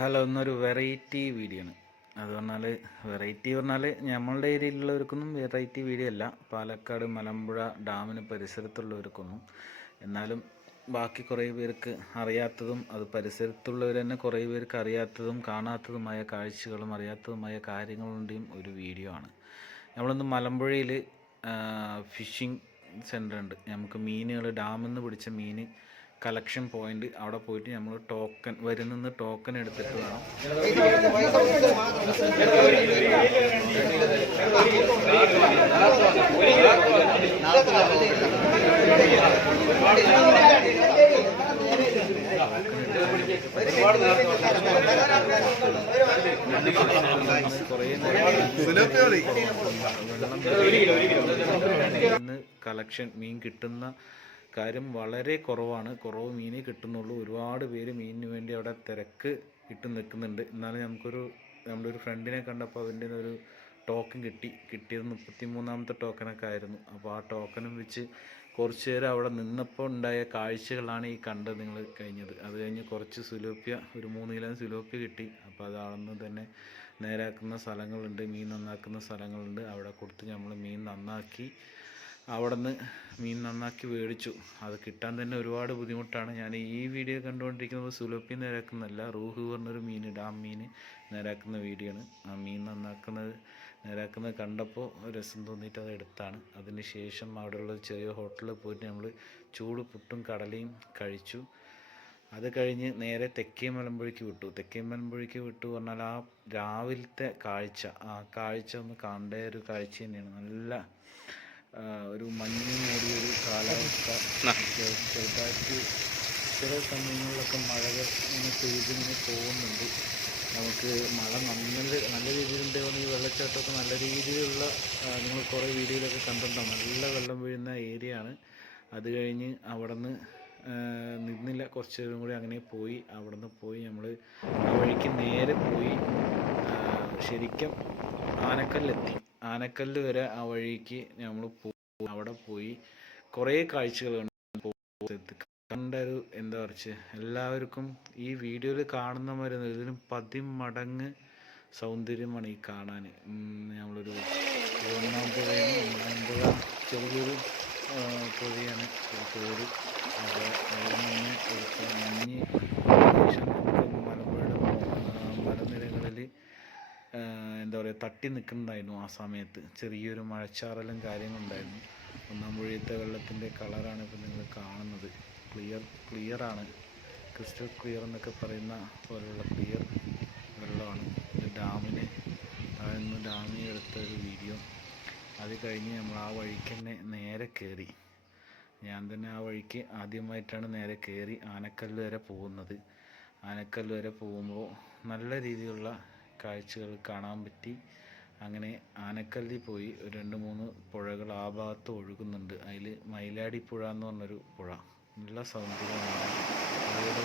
Hello, ഇന്നൊരു variety video ആണ്. അത് പറഞ്ഞാൽ വെറൈറ്റി പറഞ്ഞാൽ നമ്മളുടെ ഏരിയയിലുള്ളവർക്കൊന്നും വെറൈറ്റി വീഡിയോ അല്ല, പാലക്കാട് മലമ്പുഴ ഡാമിന് പരിസരത്തുള്ളവർക്കൊന്നും. എന്നാലും ബാക്കി കുറേ പേർക്ക് അറിയാത്തതും അത് പരിസരത്തുള്ളവർ തന്നെ കുറേ പേർക്ക് അറിയാത്തതും കാണാത്തതുമായ കാഴ്ചകളും അറിയാത്തതുമായ കാര്യങ്ങളുടെയും ഒരു വീഡിയോ ആണ്. നമ്മളിന്ന് മലമ്പുഴയിൽ ഫിഷിംഗ് സെൻ്റർ ഉണ്ട്. നമുക്ക് മീനുകൾ ഡാമിൽ നിന്ന് പിടിച്ച മീൻ കളക്ഷൻ പോയിന്റ് അവിടെ പോയിട്ട് നമ്മൾ ടോക്കൺ വരുന്ന ടോക്കൺ എടുത്തിട്ട് വേണം. കളക്ഷൻ മീൻ കിട്ടുന്ന കാര്യം വളരെ കുറവ് മീനേ കിട്ടുന്നുള്ളൂ. ഒരുപാട് പേര് മീനിന് വേണ്ടി അവിടെ തിരക്ക് ഇട്ട് നിൽക്കുന്നുണ്ട്. എന്നാലും നമ്മുടെ ഒരു ഫ്രണ്ടിനെ കണ്ടപ്പോൾ അതിൻ്റെ ഒരു ടോക്കൺ കിട്ടിയത് 33ാമത്തെ ടോക്കനൊക്കെ ആയിരുന്നു. അപ്പോൾ ആ ടോക്കണും വെച്ച് കുറച്ച് നേരം അവിടെ നിന്നപ്പോൾ ഉണ്ടായ കാഴ്ചകളാണ് ഈ കണ്ടത് നിങ്ങൾ കഴിഞ്ഞത്. അത് കഴിഞ്ഞ് കുറച്ച് സുലോപ്യ, ഒരു 3 കിലോ സുലോപ്യ കിട്ടി. അപ്പോൾ അത് അളന്ന് തന്നെ നേരാക്കുന്ന സ്ഥലങ്ങളുണ്ട്, മീൻ നന്നാക്കുന്ന സ്ഥലങ്ങളുണ്ട്. അവിടെ കൊടുത്ത് നമ്മൾ മീൻ നന്നാക്കി മീൻ നന്നാക്കി മേടിച്ചു. അത് കിട്ടാൻ തന്നെ ഒരുപാട് ബുദ്ധിമുട്ടാണ്. ഞാൻ ഈ വീഡിയോ കണ്ടുകൊണ്ടിരിക്കുന്നത് സുലോപ്പി നേരാക്കുന്നതല്ല, റൂഹ് പറഞ്ഞൊരു മീൻ, ഡാം മീൻ നേരാക്കുന്ന വീഡിയോ ആണ്. ആ മീൻ നേരാക്കുന്നത് കണ്ടപ്പോൾ രസം തോന്നിയിട്ട് അത് എടുത്താണ്. അതിന് ശേഷം അവിടെയുള്ള ചെറിയ ഹോട്ടലിൽ പോയിട്ട് നമ്മൾ ചൂട് പുട്ടും കടലയും കഴിച്ചു. അത് കഴിഞ്ഞ് നേരെ തെക്കേ മലമ്പുഴയ്ക്ക് വിട്ടു പറഞ്ഞാൽ ആ രാവിലത്തെ ആ കാഴ്ച ഒന്ന് കാണേണ്ട ഒരു കാഴ്ച തന്നെയാണ്. നല്ല ഒരു മഞ്ഞ് മൂടിയൊരു കാലാവസ്ഥ. ചെറുതായിട്ട് ചില സമയങ്ങളിലൊക്കെ മഴകൾ ഇങ്ങനെ പെയ്തിങ്ങനെ പോകുന്നുണ്ട്. നമുക്ക് മഴ നല്ല രീതിയിലുണ്ടെങ്കിൽ ഈ വെള്ളച്ചാട്ടമൊക്കെ നല്ല രീതിയിലുള്ള നിങ്ങൾ കുറേ വീഡിയോയിലൊക്കെ കണ്ടിട്ടുണ്ടാകും. നല്ല വെള്ളം വീഴുന്ന ഏരിയ ആണ്. അത് കഴിഞ്ഞ് അവിടെ നിന്ന് നിന്നില്ല, കുറച്ച് നേരം കൂടി അങ്ങനെ പോയി. അവിടെ നിന്ന് പോയി നമ്മൾ ആ വഴിക്ക് നേരെ പോയി ശരിക്കും ആനക്കല്ലെത്തി. ആനക്കല്ല് വരെ ആ വഴിക്ക് നമ്മൾ അവിടെ പോയി കുറേ കാഴ്ചകൾ കണ്ട ഒരു എന്താ പറയുക, എല്ലാവർക്കും ഈ വീഡിയോയിൽ കാണുന്ന മരുന്ന് ഇതിനും 10 മടങ്ങ് സൗന്ദര്യമാണ് ഈ കാണാൻ. നമ്മളൊരു ഒന്നാം പുഴ ചെറിയൊരു പുഴയാണ് പേര്. അപ്പോൾ അതിൽ നിന്ന് എടുത്ത മഞ്ഞ് മലമ്പുഴയുടെ മലനിരകളിൽ എന്താ പറയുക തട്ടി നിൽക്കുന്നുണ്ടായിരുന്നു. ആ സമയത്ത് ചെറിയൊരു മഴച്ചാറലും കാര്യങ്ങളുണ്ടായിരുന്നു. ഒന്നാം പുഴയത്തെ വെള്ളത്തിൻ്റെ കളറാണ് ഇപ്പോൾ നിങ്ങൾ കാണുന്നത്. ക്ലിയറാണ്, ക്രിസ്റ്റൽ ക്ലിയർ എന്നൊക്കെ പറയുന്ന പോലുള്ള ക്ലിയർ വെള്ളമാണ്. ഡാമിന് താഴ്ന്ന് ഡാമിൽ എടുത്ത ഒരു വീഡിയോ. അത് കഴിഞ്ഞ് നമ്മൾ ആ വഴിക്ക് തന്നെ നേരെ കയറി. ഞാൻ തന്നെ ആ വഴിക്ക് ആദ്യമായിട്ടാണ് നേരെ കയറി ആനക്കല്ല് വരെ പോകുന്നത്. ആനക്കല്ല് വരെ പോകുമ്പോൾ നല്ല രീതിയിലുള്ള കാഴ്ചകൾ കാണാൻ പറ്റി. അങ്ങനെ ആനക്കല്ലിൽ പോയി 2-3 പുഴകൾ ആ ഭാഗത്ത് ഒഴുകുന്നുണ്ട്. അതിൽ മയിലാടി പുഴ എന്ന് പറഞ്ഞൊരു പുഴ, നല്ല സൗന്ദര്യമാണ്. പുഴയുടെ